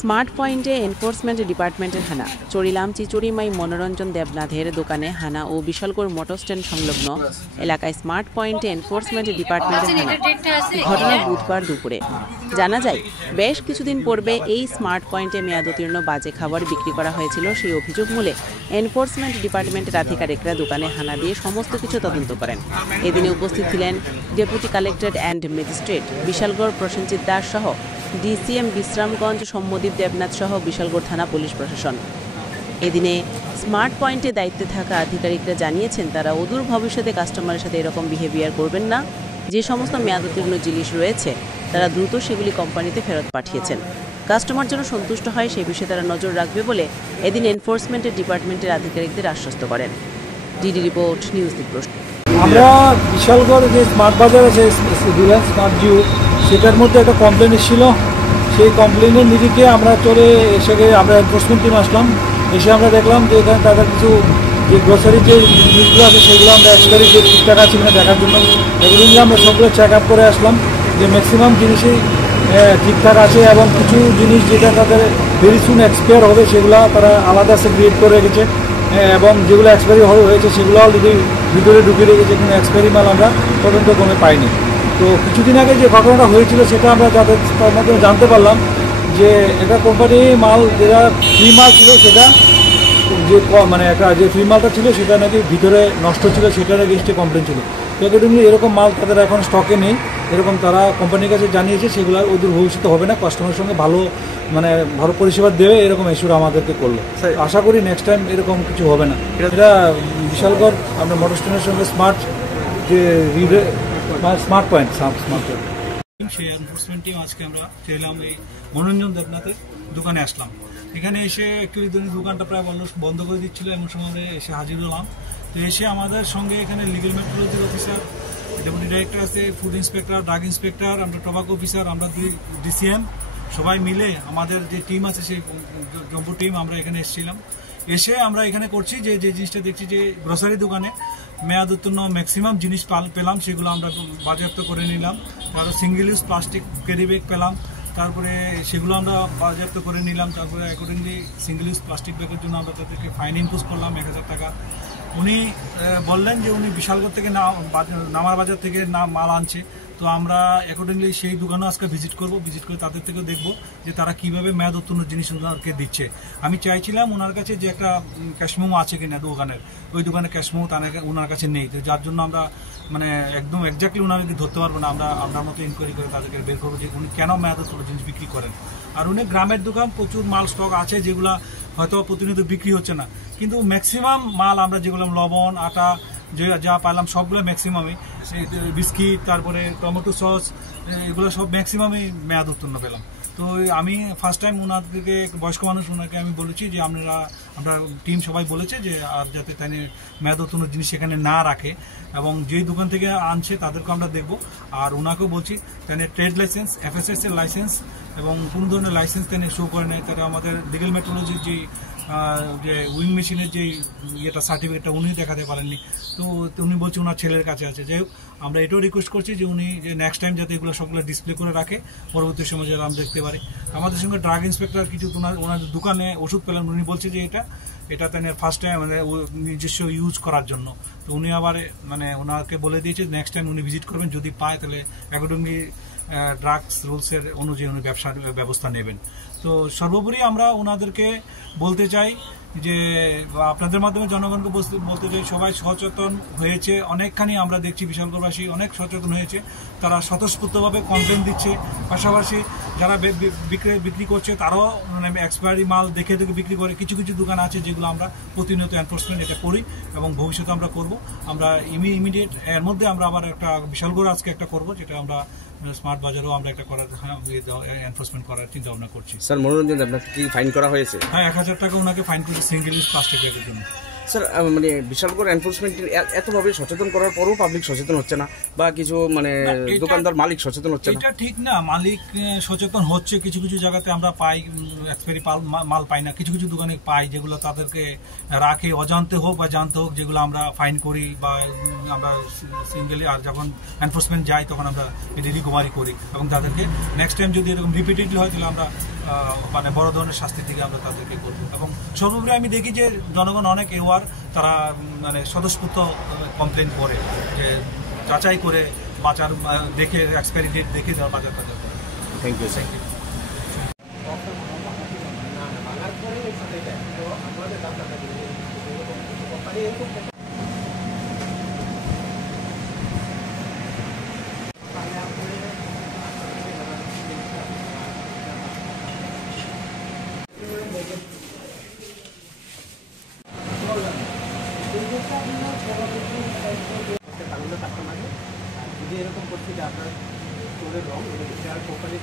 Smart পয়েন্টে enforcement ডিপার্টমেন্টের হানা। চড়িলাম চিচুড়িমাই মনোরঞ্জন দেবনাথের দোকানে হানা ও বিশালগড় মোটর স্ট্যান্ড সংলগ্ন এলাকায় স্মার্ট পয়েন্টে এনফোর্সমেন্ট ডিপার্টমেন্টের হানা। ঘটনা বুধবার দুপুরে। জানা যায়, বেশ কিছুদিন পূর্বে এই স্মার্ট পয়েন্টে মেয়াদোত্তীর্ণ বাজে খাবার বিক্রি করা হয়েছিল। সেই অভিযোগ মূলে এনফোর্সমেন্ট ডিপার্টমেন্টের আধিকারিকরা দোকানে হানা দিয়ে সমস্ত কিছু তদন্ত করেন। এদিনে উপস্থিত ছিলেন deputy collector and magistrate Bishalgarh Prosenjit Das সহ ডিসিএম বিশ্রামগঞ্জ সম্মদীপ দেবনাথ সহ বিশালগড় থানা পুলিশ প্রশাসন। এদিনে স্মার্ট পয়েন্টে দায়িত্বে থাকা আধিকারিকরা জানিয়েছেন, তারা অদূর ভবিষ্যতে কাস্টমারের সাথে এরকম বিহেভিয়ার করবেন না। যে সমস্ত মেয়াদোত্তীর্ণ জিনিস রয়েছে তারা দ্রুত সেগুলি কোম্পানিতে ফেরত পাঠিয়েছেন। কাস্টমার যেন সন্তুষ্ট হয় সেই বিষয়ে তারা নজর রাখবে বলে এদিন এনফোর্সমেন্ট ডিপার্টমেন্টের আধিকারিকদের আশ্বস্ত করেন। ডিডি রিপোর্ট, নিউজ দিবস। আমরা বিশালগড় যে স্মার্ট বাজার আছে স্মার্ট জিও, সেটার মধ্যে একটা কমপ্লেন এসেছিল। সেই কমপ্লেনের নিরিখে আমরা চলে এসে আমরা এনফোর্সমেন্ট টিম আসলাম। এসে আমরা দেখলাম যে এখানে তাদের কিছু যে গ্রোসারির যে জিনিসগুলো আছে সেগুলো আমরা এক্সপায়ারি যে ঠিকঠাক আছে কিনা দেখার জন্য এগুলো নিয়ে আমরা সবগুলো চেক আপ করে আসলাম যে ম্যাক্সিমাম জিনিসই ঠিকঠাক আছে এবং কিছু জিনিস যেটা তাদের ভেরি সুন এক্সপায়ার হবে সেগুলো তারা আলাদা সেগ্রিগেট করে রেখেছে এবং যেগুলো এক্সপায়ারি হয়েছে সেগুলো অলরেডি ভিতরে ঢুকিয়ে রেখেছে, কিন্তু এক্সপায়ারি মাল আমরা তদন্ত করে পাইনি। তো কিছুদিন আগে যে ঘটনাটা হয়েছিল সেটা আমরা যাদের মাধ্যমে জানতে পারলাম যে এটা কোম্পানি মাল যেটা ফ্রি মাল ছিল সেটা যে মানে একটা যে ফ্রি মালটা ছিল সেটা নাকি ভিতরে নষ্ট ছিল, সেটার এগেইনস্টে কমপ্লেন ছিল। তো একাডেমি এরকম মাল তাদের এখন স্টকে নেই, এরকম তারা কোম্পানির কাছে জানিয়েছে সেগুলো অদূর ভবিষ্যতে হবে না, কাস্টমারের সঙ্গে ভালো পরিষেবা দেবে, এরকম এসুর আমাদেরকে করলো। আশা করি নেক্সট টাইম এরকম কিছু হবে না। এটা বিশালগড় আমরা মোটর স্ট্যান্ডের সঙ্গে স্মার্ট যে স্মার্ট পয়েন্ট সেই এনফোর্সমেন্ট টিম আজকে আমরা চাইলাম এই মনোরঞ্জন দেবনাথের দোকানে আসলাম। এখানে এসে অ্যাকচুয়ালি দোকানটা প্রায় বন্ধ করে দিচ্ছিল, এমন সময় এসে হাজির হলাম। তো এসে আমাদের সঙ্গে এখানে লিগেল মেট্রোলজির অফিসার, ডেপুটি ডাইরেক্টর আছে, ফুড ইন্সপেক্টর, ড্রাগ ইন্সপেক্টর, আমরা টোবাকো অফিসার, আমরা ডিসিএম সবাই মিলে আমাদের যে টিম আছে সেই জম্বু টিম আমরা এখানে এসেছিলাম। এসে আমরা এখানে করছি যে জিনিসটা দেখছি যে গ্রোসারি দোকানে মেয়াদোত্তীর্ণ ম্যাক্সিমাম জিনিস পেলাম, সেগুলো আমরা বাজেয়াপ্ত করে নিলাম। তারপরে single use plastic carry bag পেলাম, তারপরে সেগুলো আমরা বাজেয়াপ্ত করে নিলাম। তারপরে অ্যাকর্ডিংলি সিঙ্গেল ইউজ প্লাস্টিক ব্যাগের জন্য আমরা তাদেরকে ফাইন ইম্পোজ করলাম 1000 টাকা। উনি বললেন যে উনি বিশালগড় থেকে নামার বাজার থেকে মাল আনছে। তো আমরা অ্যাকর্ডিংলি সেই দোকানেও আজকে ভিজিট করে তাদের থেকেও দেখবো যে তারা কীভাবে মেয়াদোত্তীর্ণ জিনিস ওনাকে দিচ্ছে। আমি চাইছিলাম ওনার কাছে যে একটা ক্যাশমেমো আছে কিনা দোকানের, ওই দোকানের ক্যাশমেমো ওনার কাছে নেই। তো যার জন্য আমরা একদম এক্স্যাক্টলি ওনাকে ধরতে পারবো না। আমরা মতো ইনকোয়ারি করে তাদেরকে বের করবো যে উনি কেন মেয়াদোত্তীর্ণ জিনিস বিক্রি করেন। আর উনি গ্রামের দোকান, প্রচুর মাল স্টক আছে যেগুলো হয়তো প্রতিনিয়ত বিক্রি হচ্ছে না, কিন্তু ম্যাক্সিমাম মাল আমরা যেগুলো লবণ, আটা যা পাইলাম সবগুলো ম্যাক্সিমামই, বিস্কিট, তারপরে টমেটো সস, এগুলো সব ম্যাক্সিমামই মেয়াদ উত্তীর্ণ পেলাম। তো আমি ফার্স্ট টাইম ওনাদেরকে, বয়স্ক মানুষ, ওনাকে আমি বলেছি যে আমরা টিম সবাই বলেছে যে আর যাতে তাই মেয়াদ উত্তীর্ণ জিনিস সেখানে না রাখে, এবং যেই দোকান থেকে আনছে তাদেরকে আমরা দেখবো। আর ওনাকেও বলছি তাই ট্রেড লাইসেন্স, FSS এর লাইসেন্স এবং কোনো ধরনের লাইসেন্স তাই শো করে নেয়, তারা আমাদের লিগেল মেট্রোলজির যে উইং মেশিনের যে ইয়েটা সার্টিফিকেটটা উনি দেখাতে পারেননি। তো উনি বলছে ওনার ছেলের কাছে আছে। যাই হোক, আমরা এটাও রিকোয়েস্ট করছি যে উনি যে নেক্সট টাইম যাতে এগুলো সবগুলো ডিসপ্লে করে রাখে, পরবর্তী সময় যাতে আমরা দেখতে পারি। আমাদের সঙ্গে ড্রাগ ইন্সপেক্টর কিছু ওনার দোকানে ওষুধ পেলাম, উনি বলছে যে এটা তাই ফার্স্ট টাইম নিজস্ব ইউজ করার জন্য। তো উনি আবার ওনাকে বলে দিয়েছে নেক্সট টাইম উনি ভিজিট করবেন, যদি পায় তাহলে অ্যাকর্ডিংলি ড্রাগস রুলসের অনুযায়ী উনি ব্যবসার ব্যবস্থা নেবেন। তো সর্বোপরি আমরা ওনাদেরকে বলতে চাই যে আপনাদের মাধ্যমে জনগণকে বলতে চাই সবাই সচেতন হয়েছে অনেকখানি। আমরা দেখছি বিশালগড়বাসী অনেক সচেতন হয়েছে, তারা স্বতঃস্ফূর্তভাবে কমপ্লেন দিচ্ছে। পাশাপাশি যারা বিক্রি করছে তারাও এক্সপায়ারি মাল দেখে বিক্রি করে। কিছু কিছু দোকান আছে যেগুলো আমরা প্রতিনিয়ত এনফোর্সমেন্ট এটা করি এবং ভবিষ্যতে আমরা করব। আমরা ইমিডিয়েট এর মধ্যে আমরা আবার একটা বিশালগড় আজকে একটা করবো, যেটা আমরা স্মার্ট বাজারেও আমরা একটা করার এনফোর্সমেন্ট করার চিন্তা ভাবনা করছি। স্যার, মনোরঞ্জন আপনাকে কি ফাইন করা হয়েছে? হ্যাঁ, 1000 টাকা ওনাকে ফাইন করেছে সিঙ্গেল ইউজ প্লাস্টিক ব্যাগের জন্য। স্যার, বিশালগড় এনফোর্সমেন্ট এতভাবে সচেতন করার পরও পাবলিক সচেতন হচ্ছে না, বা কিছু দোকানদার মালিক সচেতন হচ্ছে না? এটা ঠিক না, মালিক সচেতন হচ্ছে। কিছু কিছু জায়গাতে আমরা পাই এক্সপায়ারি মাল পাই না, কিছু কিছু দোকানে পাই যেগুলো তাদেরকে রাখে অজান্তে হোক বা জানতে হোক, যেগুলো আমরা ফাইন করি বা আমরা সিঙ্গেলি, আর যখন এনফোর্সমেন্ট যাই তখন আমরা এটি রিকভারি করি এবং তাদেরকে নেক্সট টাইম যদি এরকম রিপিটেডলি হয় তাহলে আমরা মানে বড় ধরনের শাস্তি থেকে আমরা তাদেরকে করবো। এবং সর্বোপরি আমি দেখি যে জনগণ অনেক এওয়ার, তারা মানে স্বতঃস্ফূর্ত কমপ্লেন করে, যে যাচাই করে বাজার দেখে এক্সপায়ারি ডেট দেখে তারা বাজার করে। Thank you sir. যদি এরকম পরিস্থিতি আপনার চোরের রং প্রপারলি